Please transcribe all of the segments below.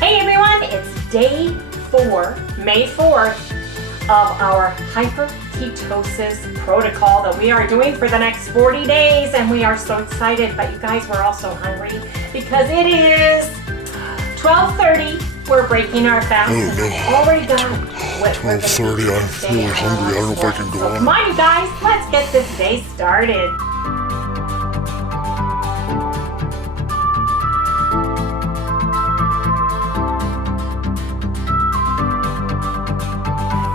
Hey everyone, it's day 4, May 4th, of our hyper-ketosis protocol that we are doing for the next 40 days, and we are so excited, but you guys, we're also hungry because it is 12:30. We're breaking our fast. Oh, no. We've already done what 12:30, I'm really hungry. I don't know if I can go on. Come on, you guys, let's get this day started.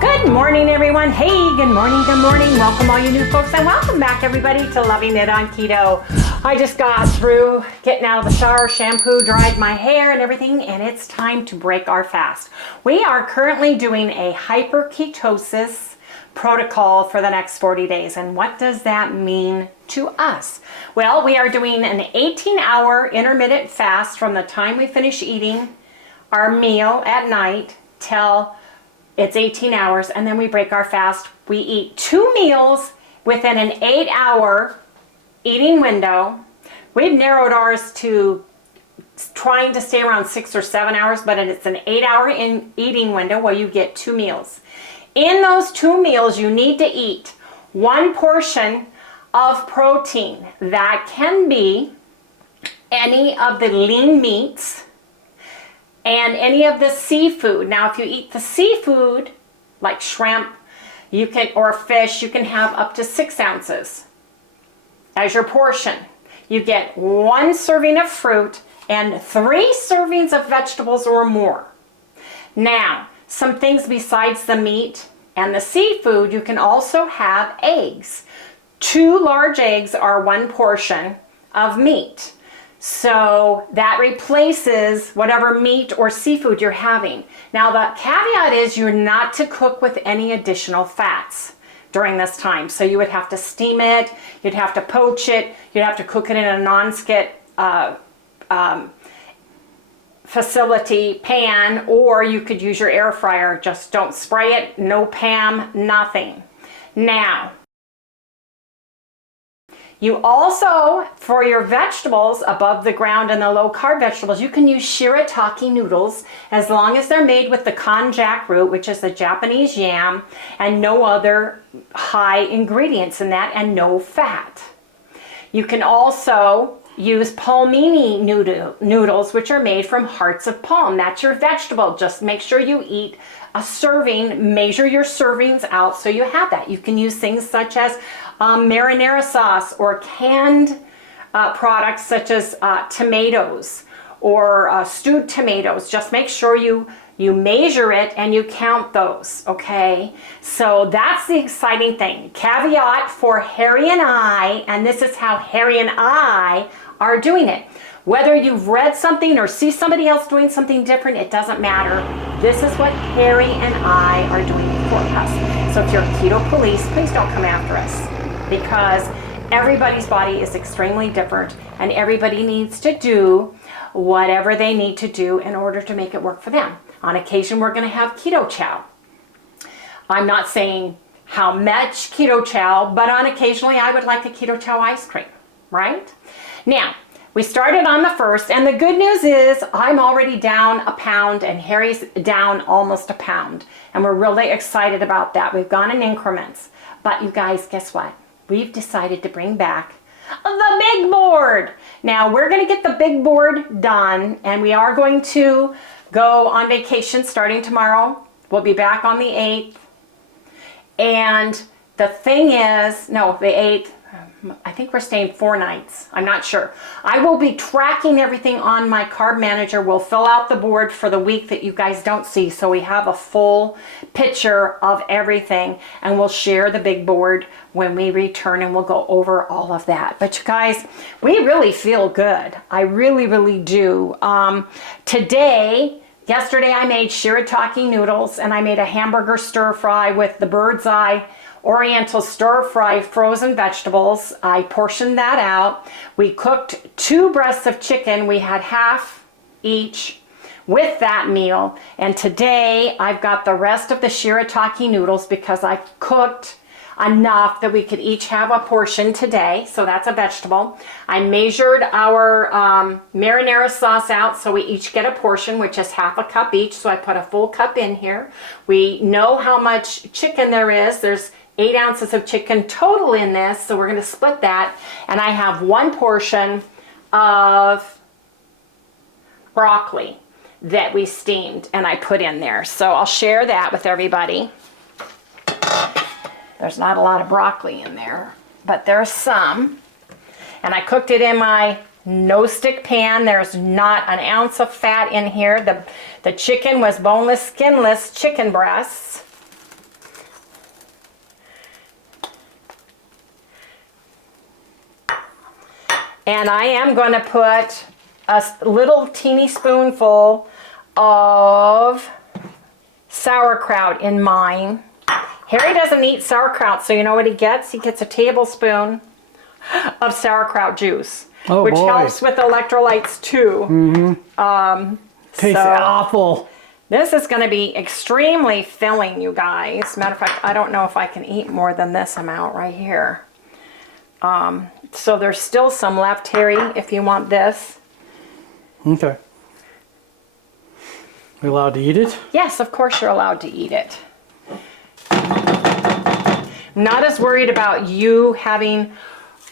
Good morning, everyone. Hey, good morning, good morning. Welcome all you new folks, and welcome back everybody to Loving It on Keto. I just got through getting out of the shower, shampoo, dried my hair and everything, and it's time to break our fast. We are currently doing a hyperketosis protocol for the next 40 days. And what does that mean to us? Well, we are doing an 18-hour intermittent fast from the time we finish eating our meal at night till it's 18 hours, and then we break our fast. We eat 2 meals within an 8-hour eating window. We've narrowed ours to trying to stay around 6 or 7 hours, but it's an 8-hour eating window where you get 2 meals. In those 2 meals, you need to eat 1 portion of protein. That can be any of the lean meats and any of the seafood. Now, if you eat the seafood, like shrimp, you can, or fish, you can have up to 6 ounces as your portion. You get 1 serving of fruit and 3 servings of vegetables or more. Now, some things besides the meat and the seafood, you can also have eggs. 2 large eggs are 1 portion of meat. So that replaces whatever meat or seafood you're having. Now the caveat is you're not to cook with any additional fats during this time. So you would have to steam it, you'd have to poach it, you'd have to cook it in a non-skid facility pan, or you could use your air fryer. Just don't spray it, no PAM, nothing. Now, you also, for your vegetables above the ground and the low carb vegetables, you can use shirataki noodles as long as they're made with the konjac root, which is the Japanese yam, and no other high ingredients in that, and no fat. You can also use palmini noodles, which are made from hearts of palm. That's your vegetable. Just make sure you eat a serving, measure your servings out so you have that. You can use things such as marinara sauce or canned products such as tomatoes or stewed tomatoes. Just make sure you measure it and you count those, okay? So that's the exciting thing. Caveat for Harry and I, and this is how Harry and I are doing it. Whether you've read something or see somebody else doing something different, it doesn't matter. This is what Harry and I are doing for us. So if you're keto police, please don't come after us, because everybody's body is extremely different and everybody needs to do whatever they need to do in order to make it work for them. On occasion, we're going to have keto chow. I'm not saying how much keto chow, but on occasionally I would like a keto chow ice cream, right? Now, we started on the 1st, and the good news is I'm already down 1 pound and Harry's down almost 1 pound. And we're really excited about that. We've gone in increments. But you guys, guess what? We've decided to bring back the big board. Now, we're going to get the big board done, and we are going to go on vacation starting tomorrow. We'll be back on the 8th. And the thing is, no, the 8th, I think we're staying 4 nights. I'm not sure. I will be tracking everything on my Carb Manager. We'll fill out the board for the week that you guys don't see, so we have a full picture of everything, and we'll share the big board when we return, and we'll go over all of that. But you guys, we really feel good. I really, really do. Yesterday I made shirataki noodles, and I made a hamburger stir fry with the bird's eye Oriental stir fry frozen vegetables. I portioned that out. We cooked 2 breasts of chicken. We had half each with that meal. And today I've got the rest of the shirataki noodles because I've cooked enough that we could each have a portion today. So that's a vegetable. I measured our marinara sauce out so we each get a portion, which is half a cup each. So I put a full cup in here. We know how much chicken there is. There's 8 ounces of chicken total in this, so we're going to split that. And I have 1 portion of broccoli that we steamed and I put in there. So I'll share that with everybody. There's not a lot of broccoli in there, but there's some. And I cooked it in my no-stick pan. There's not an ounce of fat in here. The chicken was boneless, skinless chicken breasts. And I am going to put a little teeny spoonful of sauerkraut in mine. Harry doesn't eat sauerkraut, so you know what he gets? He gets a tablespoon of sauerkraut juice, which helps with electrolytes too. Tastes awful. This is going to be extremely filling, you guys. Matter of fact, I don't know if I can eat more than this amount right here. So there's still some left, Harry, if you want this. Okay. You allowed to eat it? Yes, of course you're allowed to eat it. I'm not as worried about you having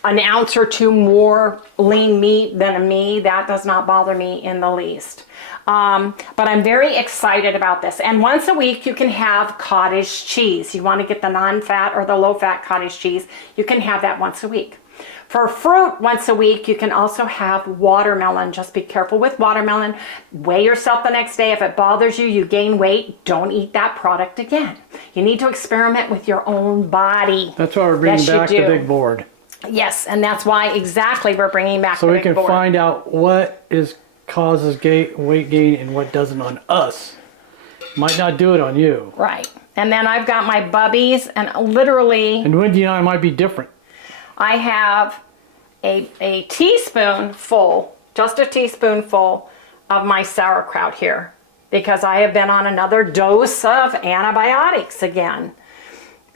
an ounce or 2 more lean meat than me. That does not bother me in the least. But I'm very excited about this. And once a week you can have cottage cheese. You want to get the non-fat or the low-fat cottage cheese, you can have that once a week. For fruit, once a week, you can also have watermelon. Just be careful with watermelon. Weigh yourself the next day. If it bothers you, you gain weight, don't eat that product again. You need to experiment with your own body. That's why we're bringing back the big board. Yes, and that's why exactly we're bringing back the big board. So we can find out what causes weight gain and what doesn't on us. Might not do it on you. Right. And then I've got my bubbies, and literally... And Wendy and I might be different. I have a teaspoonful, just a teaspoonful of my sauerkraut here because I have been on another dose of antibiotics again.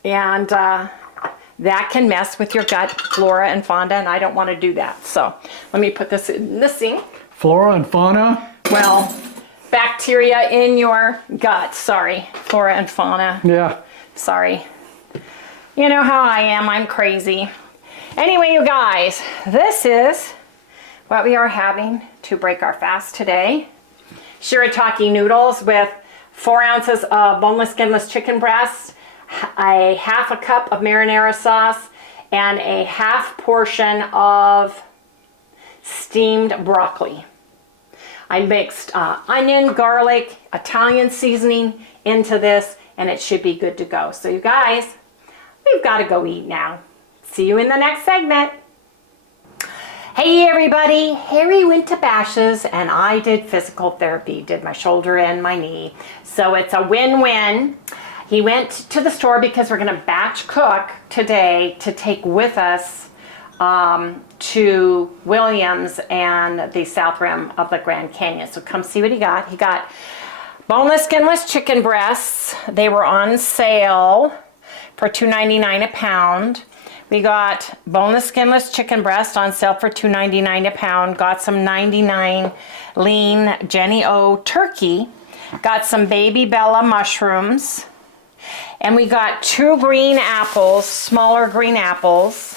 And that can mess with your gut flora and fauna, and I don't want to do that. So let me put this in the sink. Flora and fauna? Well, bacteria in your gut. Sorry, flora and fauna. Yeah. Sorry. You know how I am. I'm crazy. Anyway, you guys, this is what we are having to break our fast today. Shirataki noodles with 4 ounces of boneless, skinless chicken breasts, a half a cup of marinara sauce, and a half portion of steamed broccoli. I mixed onion, garlic, Italian seasoning into this, and it should be good to go. So you guys, we've got to go eat now. See you in the next segment. Hey everybody, Harry went to Bash's and I did physical therapy, did my shoulder and my knee. So it's a win-win. He went to the store because we're gonna batch cook today to take with us to Williams and the South Rim of the Grand Canyon. So come see what he got. He got boneless, skinless chicken breasts. They were on sale for $2.99 a pound. We got boneless, skinless chicken breast on sale for $2.99 a pound. Got some 99 lean Jenny O turkey. Got some baby Bella mushrooms. And we got 2 green apples, smaller green apples.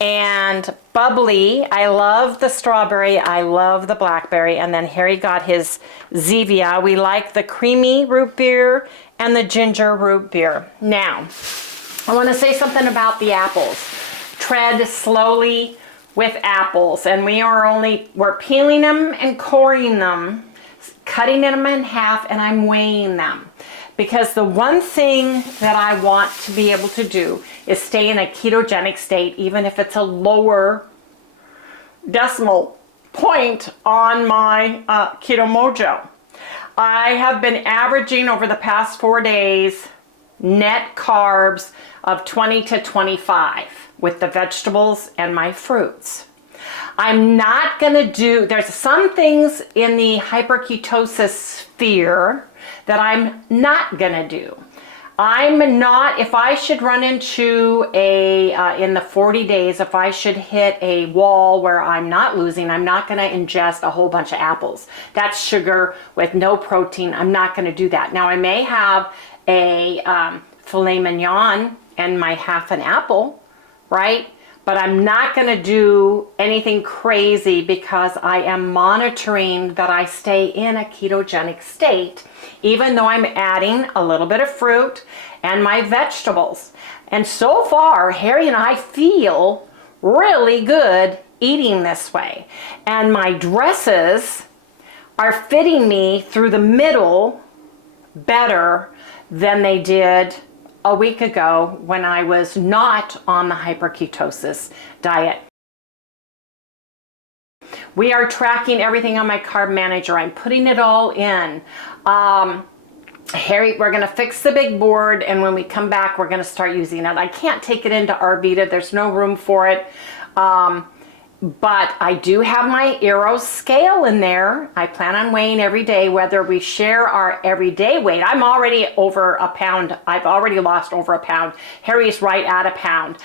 And bubbly, I love the strawberry, I love the blackberry. And then Harry got his Zevia. We like the creamy root beer and the ginger root beer. Now, I want to say something about the apples. Tread slowly with apples, and we're peeling them and coring them, cutting them in half, and I'm weighing them. Because the one thing that I want to be able to do is stay in a ketogenic state, even if it's a lower decimal point on my Keto Mojo. I have been averaging over the past 4 days net carbs of 20 to 25 with the vegetables and my fruits. I'm not going to do, there's some things in the hyperketosis sphere that I'm not going to do. I'm not, if I should run into in the 40 days, if I should hit a wall where I'm not losing, I'm not going to ingest a whole bunch of apples. That's sugar with no protein. I'm not going to do that. Now, I may have a filet mignon and my half an apple, right? But I'm not going to do anything crazy because I am monitoring that I stay in a ketogenic state, even though I'm adding a little bit of fruit and my vegetables. And so far, Harry and I feel really good eating this way. And my dresses are fitting me through the middle better than they did a week ago when I was not on the hyperketosis diet. We are tracking everything on my Carb Manager. I'm putting it all in. Harry, we're going to fix the big board, and when we come back, we're going to start using it. I can't take it into Arvita. There's no room for it. But I do have my Eero scale in there. I plan on weighing every day, whether we share our everyday weight. I'm already over a pound. I've already lost over a pound. Harry's right at a pound.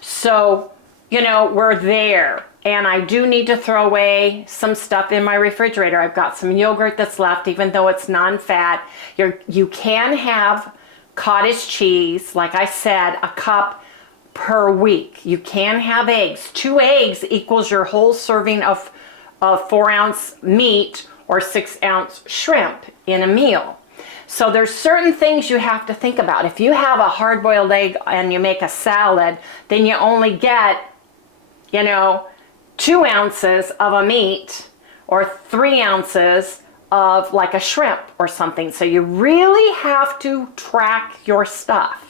So, you know, we're there. And I do need to throw away some stuff in my refrigerator. I've got some yogurt that's left, even though it's non-fat. You can have cottage cheese, like I said, a cup per week. You can have eggs. 2 eggs equals your whole serving of 4-ounce meat or 6-ounce shrimp in a meal. So there's certain things you have to think about. If you have a hard-boiled egg and you make a salad, then you only get, you know, 2 ounces of a meat or 3 ounces of like a shrimp or something. So you really have to track your stuff.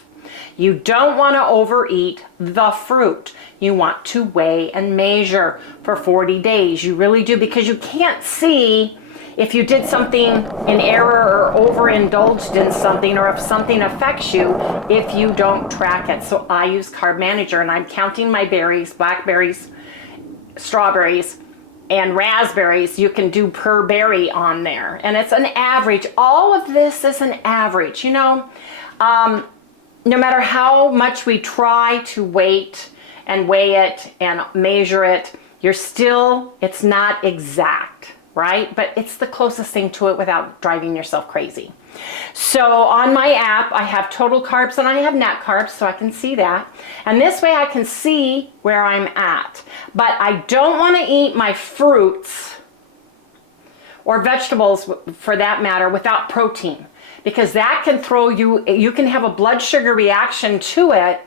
You don't want to overeat the fruit. You want to weigh and measure for 40 days. You really do, because you can't see if you did something in error or overindulged in something, or if something affects you if you don't track it. So I use Carb Manager, and I'm counting my berries, blackberries, strawberries, and raspberries. You can do per berry on there, and it's an average. All of this is an average, you know. No matter how much we try to weight and weigh it and measure it, it's not exact, right? But it's the closest thing to it without driving yourself crazy. So on my app, I have total carbs and I have net carbs, so I can see that. And this way I can see where I'm at. But I don't want to eat my fruits or vegetables, for that matter, without protein. Because that can throw you can have a blood sugar reaction to it,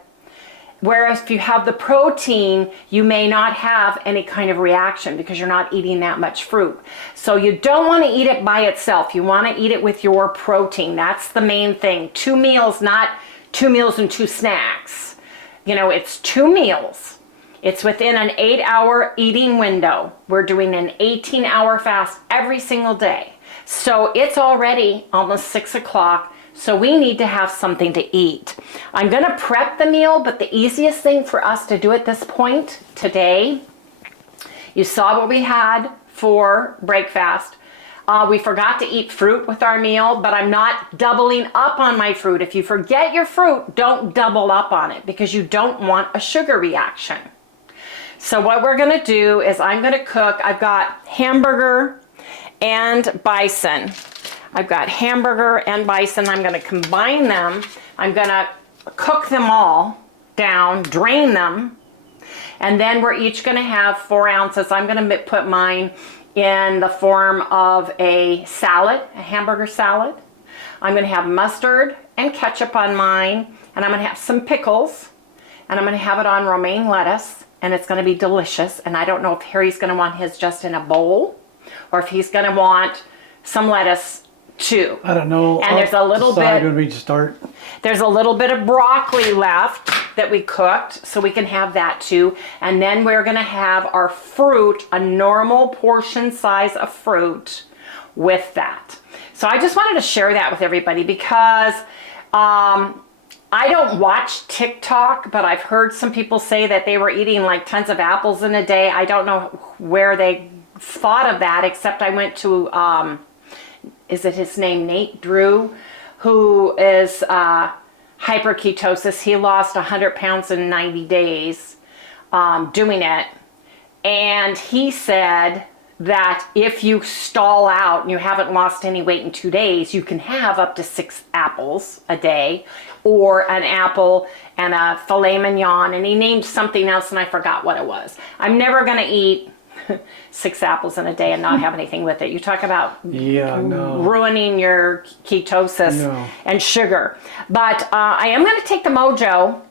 whereas if you have the protein, you may not have any kind of reaction because you're not eating that much fruit. So you don't want to eat it by itself. You want to eat it with your protein. That's the main thing. 2 meals, not 2 meals and 2 snacks. You know, it's 2 meals. It's within an 8-hour eating window. We're doing an 18-hour fast every single day. So it's already almost 6 o'clock, so we need to have something to eat. I'm going to prep the meal, but the easiest thing for us to do at this point today, you saw what we had for breakfast. We forgot to eat fruit with our meal, but I'm not doubling up on my fruit. If you forget your fruit, don't double up on it because you don't want a sugar reaction. So what we're going to do is I'm going to cook. I've got hamburger and bison. I've got hamburger and bison. I'm going to combine them. I'm going to cook them all down, drain them, and then we're each going to have 4 ounces. I'm going to put mine in the form of a salad, a hamburger salad. I'm going to have mustard and ketchup on mine, and I'm going to have some pickles, and I'm going to have it on romaine lettuce, and it's going to be delicious. And I don't know if Harry's going to want his just in a bowl, or if he's going to want some lettuce too. I don't know. And there's a little bit. When we start. There's a little bit of broccoli left that we cooked, so we can have that too. And then we're going to have our fruit, a normal portion size of fruit, with that. So I just wanted to share that with everybody because I don't watch TikTok, but I've heard some people say that they were eating like tons of apples in a day. I don't know where they thought of that, except I went to, is it his name, Nate Drew, who is hyperketosis. He lost 100 pounds in 90 days doing it. And he said that if you stall out and you haven't lost any weight in 2 days, you can have up to 6 apples a day, or an apple and a filet mignon. And he named something else and I forgot what it was. I'm never going to eat 6 apples in a day and not have anything with it. You talk about ruining your ketosis and sugar. But I am going to take the Mojo.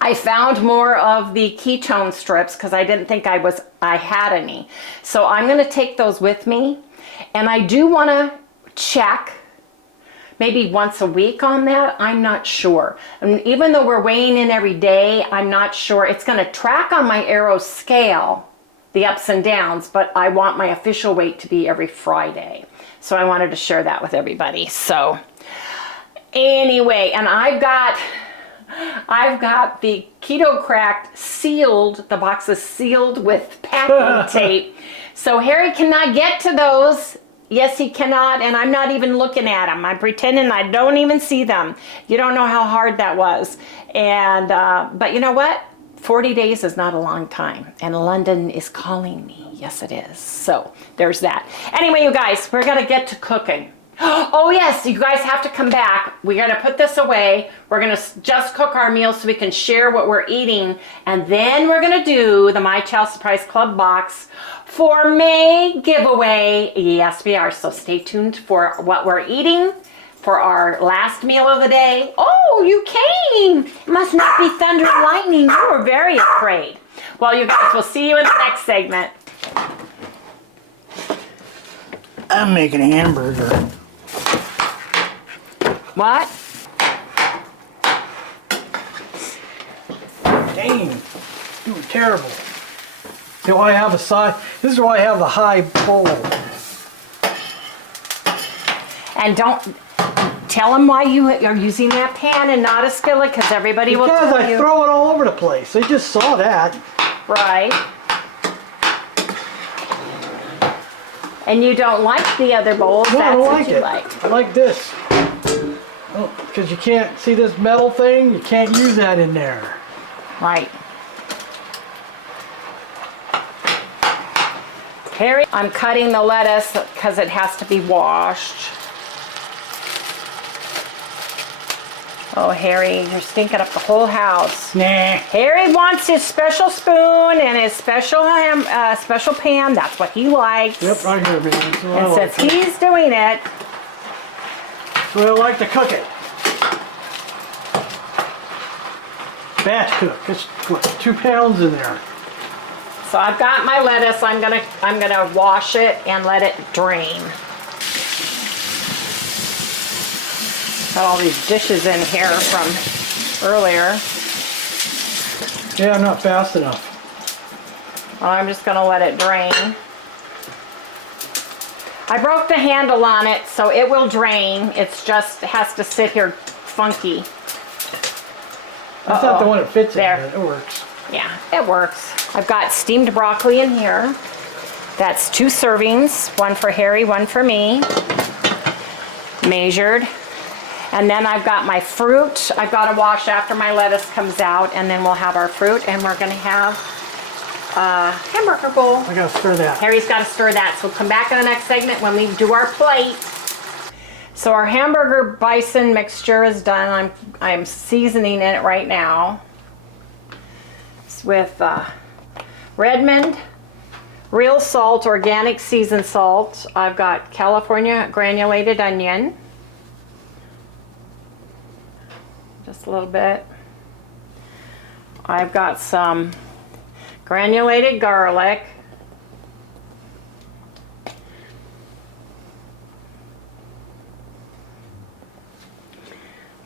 I found more of the ketone strips because I didn't think I had any. So I'm going to take those with me. And I do want to check maybe once a week on that. I'm not sure. And even though we're weighing in every day, I'm not sure. It's going to track on my Aero scale the ups and downs, but I want my official weight to be every Friday. So I wanted to share that with everybody. So anyway, and I've got the Keto Cracked sealed. The box is sealed with packing tape. So Harry cannot get to those. Yes, he cannot, and I'm not even looking at them. I'm pretending I don't even see them. You don't know how hard that was. And but you know what? 40 days is not a long time, and London is calling me. Yes, it is. So there's that. Anyway, you guys, we're gonna get to cooking. Oh yes, you guys have to come back. We gotta put this away. We're gonna just cook our meals so we can share what we're eating, and then we're gonna do the My Chow Surprise Club box for May giveaway. Yes, we are. So stay tuned for what we're eating for our last meal of the day. Oh, you came! It must not be thunder and lightning. You were very afraid. Well, you guys, we'll see you in the next segment. I'm making a hamburger. What? Dang, you were terrible. Do I have a side? This is why I have a high bowl. And don't tell them why you are using that pan and not a skillet, because everybody will tell you. Because I throw it all over the place. They just saw that. Right. And you don't like the other bowls. No, That's I don't what like you it. like. I like this. Because you can't see this metal thing. You can't use that in there. Right. Harry, I'm cutting the lettuce because it has to be washed. Oh, Harry, you're stinking up the whole house. Nah. Harry wants his special spoon and his special special pan. That's what he likes. Yep, right here, man. That's what I And like. since he's doing it, So I like to cook it. Batch cook. It's what, 2 pounds in there. so I've got my lettuce. I'm gonna wash it and let it drain. Got all these dishes in here from earlier. Yeah, I'm not fast enough. Well, I'm just gonna let it drain. I broke the handle on it, so it will drain. It's just, it has to sit here funky. That's not the one that fits in There. there. It works. Yeah, it works. I've got steamed broccoli in here. That's 2 servings, one for Harry, one for me. Measured. And then I've got my fruit. I've got to wash after my lettuce comes out, and then we'll have our fruit, and we're gonna have a hamburger bowl. I gotta stir that. Harry's got to stir that, so we'll come back in the next segment when we do our plate. So our hamburger bison mixture is done. I'm seasoning it right now. It's with Redmond real salt, organic seasoned salt. I've got California granulated onion. Just a little bit. I've got some granulated garlic.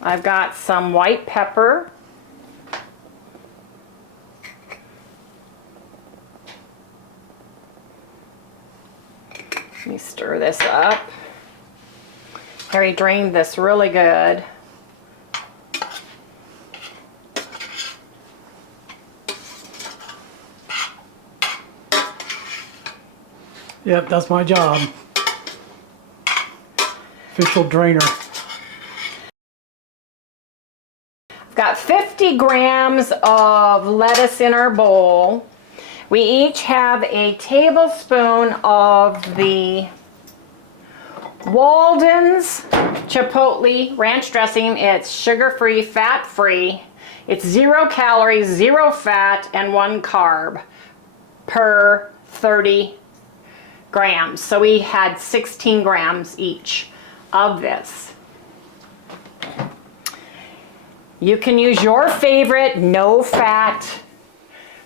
I've got some white pepper. Let me stir this up. Harry drained this really good. Yep, that's my job. Official drainer. 50 grams of lettuce in our bowl. We each have a tablespoon of the Walden's Chipotle ranch dressing. It's sugar-free, fat-free. It's 0 calories, 0 fat, and 1 carb per 30 grams. So we had 16 grams each of this. You can use your favorite no-fat,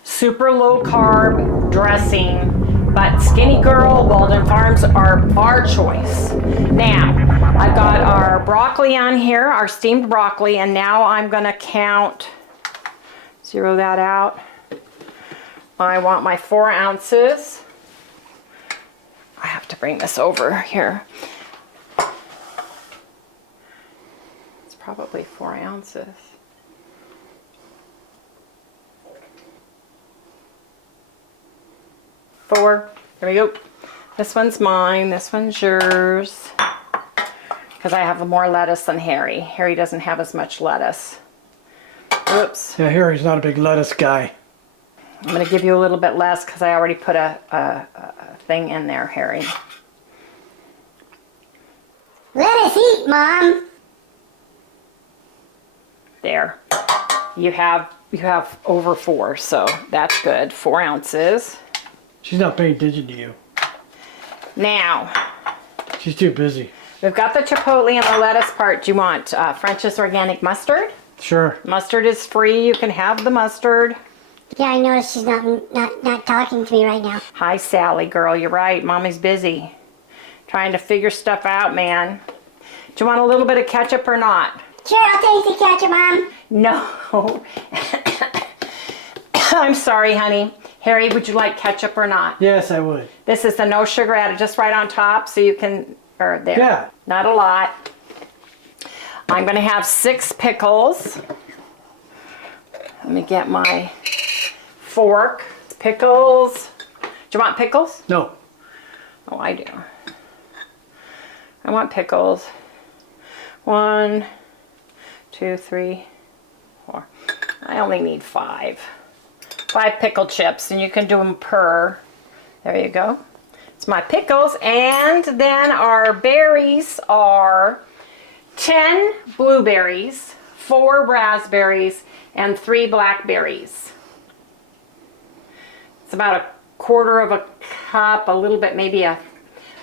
super low-carb dressing, but Skinny Girl, Walden Farms are our choice. Now, I've got our broccoli on here, our steamed broccoli, and now I'm gonna count, zero that out. I want my 4 ounces. I have to bring this over here. It's probably 4 ounces. 4. There we go. This one's mine. This one's yours. Because I have more lettuce than Harry. Harry doesn't have as much lettuce. Oops. Yeah, Harry's not a big lettuce guy. I'm going to give you a little bit less because I already put a thing in there, Harry. Let us eat, Mom. There. You have over 4, so that's good. 4 ounces. She's not paying attention to you. Now, She's too busy. we've got the chipotle and the lettuce part. Do you want French's organic mustard? Sure. Mustard is free. You can have the mustard. Yeah, I noticed she's not talking to me right now. Hi, Sally, girl. You're right. Mommy's busy. Trying to figure stuff out, man. Do you want a little bit of ketchup or not? Sure, I'll take the ketchup, Mom. No. I'm sorry, honey. Harry, would you like ketchup or not? Yes, I would. This is the no sugar added just right on top so you can, or there. Yeah. Not a lot. I'm going to have 6 pickles. Let me get my fork. Pickles. Do you want pickles? No. Oh, I do. I want pickles. 1, 2, 3, 4. I only need 5. 5 pickle chips, and you can do them per. There you go. It's my pickles, and then our berries are 10 blueberries, 4 raspberries, and 3 blackberries. It's about 1/4 of a cup, a little bit, maybe a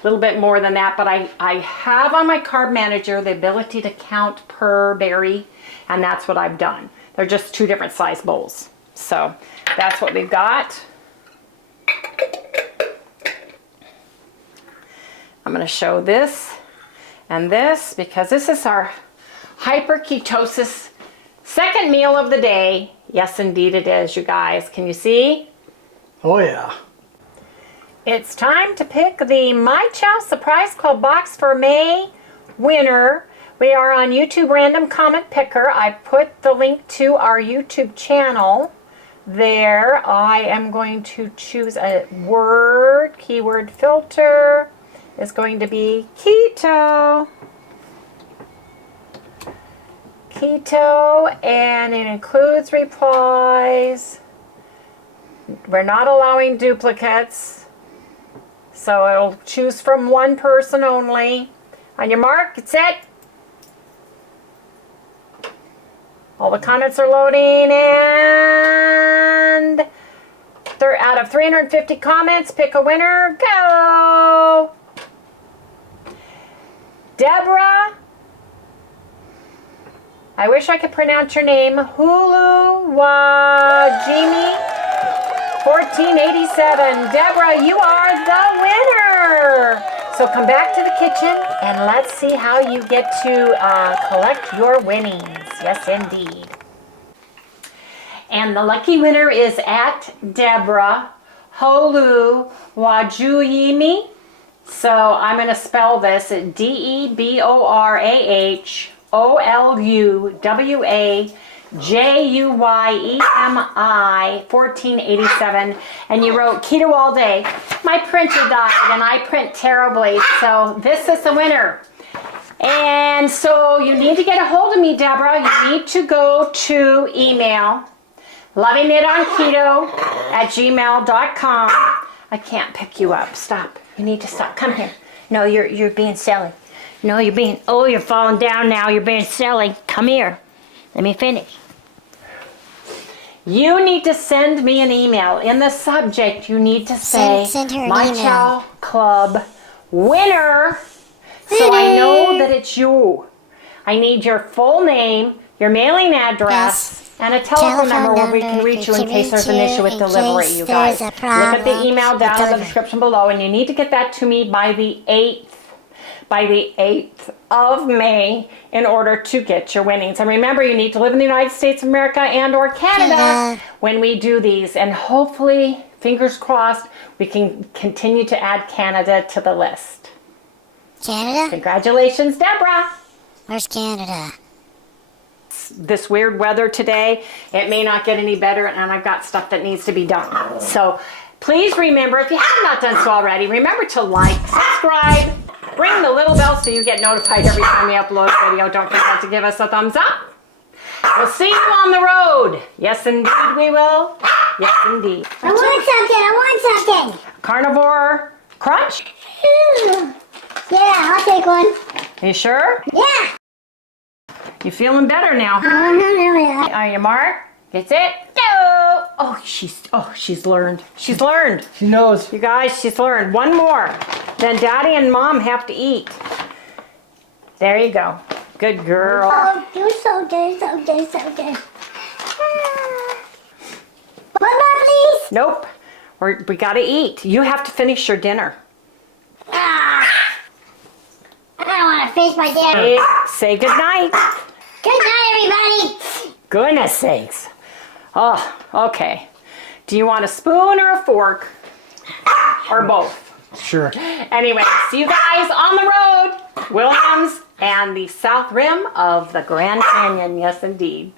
little bit more than that, but I have on my Carb Manager the ability to count per berry, and that's what I've done. They're just 2 different size bowls. So that's what we've got. I'm going to show this and this because this is our hyper ketosis second meal of the day. Yes, indeed it is, you guys. Can you see? Oh, yeah. It's time to pick the My Chow Surprise Club box for May winner. We are on YouTube Random Comment Picker. I put the link to our YouTube channel there. I am going to choose a word. Keyword filter is going to be keto. Keto, and it includes replies. We're not allowing duplicates, so it'll choose from 1 person only. On your mark, get set. All the comments are loading, and they're out of 350 comments. Pick a winner. Go! Deborah. I wish I could pronounce your name. Hulu Wajimi 1487. Deborah, you are the winner. So come back to the kitchen and let's see how you get to collect your winnings. Yes, indeed. And the lucky winner is at Deborah Holu Wajuyimi. So I'm going to spell this DEBORAHOLUWAJUYEMI 1487, and you wrote keto all day. My printer died and I print terribly, so this is the winner. And so you need to get a hold of me, Deborah. You need to go to email lovingitonkito@gmail.com. I can't pick you up. Stop. You need to stop. Come here. No, you're being silly. No, you're falling down now. You're being silly. Come here. Let me finish. You need to send me an email. In the subject, you need to say, Send her an My email. Chow Club winner, so I know that it's you. I need your full name, your mailing address, and a telephone number where we can reach you in case there's an issue with delivery, you guys. Look at the email down in the description below, and you need to get that to me by the 8th of May in order to get your winnings. And remember, you need to live in the United States of America and or Canada when we do these. And hopefully, fingers crossed, we can continue to add Canada to the list. Canada? Congratulations, Deborah. Where's Canada? This weird weather today, it may not get any better, and I've got stuff that needs to be done. So please remember, if you have not done so already, remember to like, subscribe, ring the little bell so you get notified every time we upload a video. Don't forget to give us a thumbs up. We'll see you on the road. Yes, indeed we will. Yes, indeed. I want something. Carnivore crunch? Yeah, I'll take one. Are you sure? Yeah. You feeling better now? No. Are you, Mark? That's it? No. Oh, she's learned. She's learned. She knows. You guys, she's learned. One more. Then Daddy and Mom have to eat. There you go. Good girl. Oh, do so good. One more, please. Nope. We gotta eat. You have to finish your dinner. I don't want to finish my dinner. Say good night. Good night, everybody. Goodness sakes. Oh, okay. Do you want a spoon or a fork? Or both? Sure. Anyway, see you guys on the road. Williams and the south rim of the Grand Canyon. Yes, indeed.